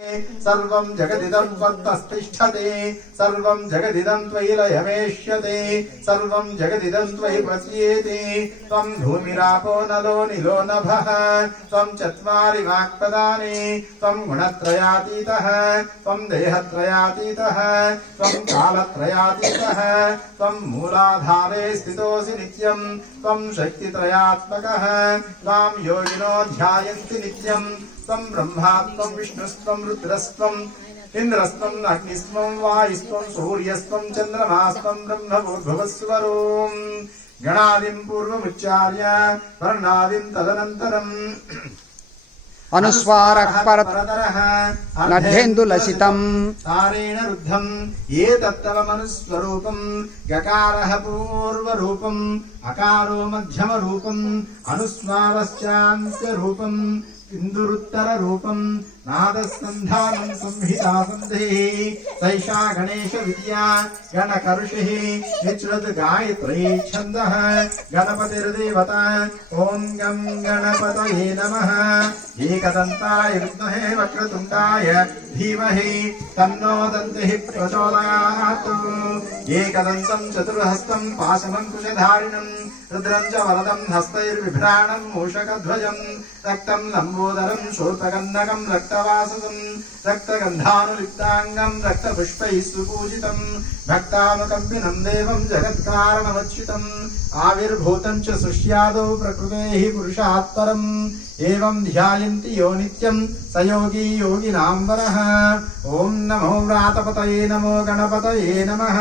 सर्वं जगदिदं त्वत्तस्तिष्ठते सर्वं जगदिदं त्वयि लयमेष्यते सर्वं जगदिदं त्वयि प्रसीयते त्वं भूमिरापो नलो निलो नभः त्वं चत्वारि वाक्पदानि त्वं गुणत्रयातीतः त्वं देहत्रयातीतः त्वं कालत्रयातीतः त्वं मूलाधारे स्थितोऽसि नित्यं त्वं शक्तित्रयात्मकः त्वां योगिनो ध्यायन्ति नित्यं त्वं ब्रह्मा त्वं विष्णुस्त्वं रुद्रस्त्वम् इंद्रस्त्वम् अग्निस्त्वं वायुस्त्वं सूर्यस्त्वं चन्द्रमास्त्वं ब्रह्मभूर्भुवस्वरूम् गणादिं पूर्वमुच्चार्य वर्णादिं तदनन्तरम् अनुस्वारः परतरः नढेन्दुलसितम् तारेण रुद्धम् ये तत्तवमनुस्वरूपम् गकारः पूर्वरूपम् अकारो मध्यमरूपम् अनुस्वारश्चान्त्यरूपम् इंदुरुत्तररूपम् नादस्सन्धानं संहिता सन्धिः सैषा गणेश विद्या गणकर्षिः निचृत गायत्री छन्दः गणपतिर्देवता ॐ गं गणपतये नमः एकदन्ताय विद्महे वक्रतुण्डाय धीमहि तन्नो दन्तिः प्रचोदयात् एकदन्तं चतुर्हस्तं पाशमङ्कुशधारिणं रुद्रं च वरदं हस्तैर्बिभ्राणं मूषकध्वजं रक्तं लम्बोदरं शूर्पकर्णकं रक्तवाससं रक्तगन्धानुलिप्ताङ्गं रक्तपुष्पैः सुपूजितं भक्तानुकम्पिनं देवं जगत्कारणमच्युतम् आविर्भूतं च सृष्ट्यादौ प्रकृतेः पुरुषात् परम् एवं ध्यायन्ति यो नित्यं स योगी योगिनां वरः ॐ नमो व्रातपतये नमो गणपतये नमः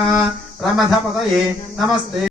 प्रमथपतये नमस्ते।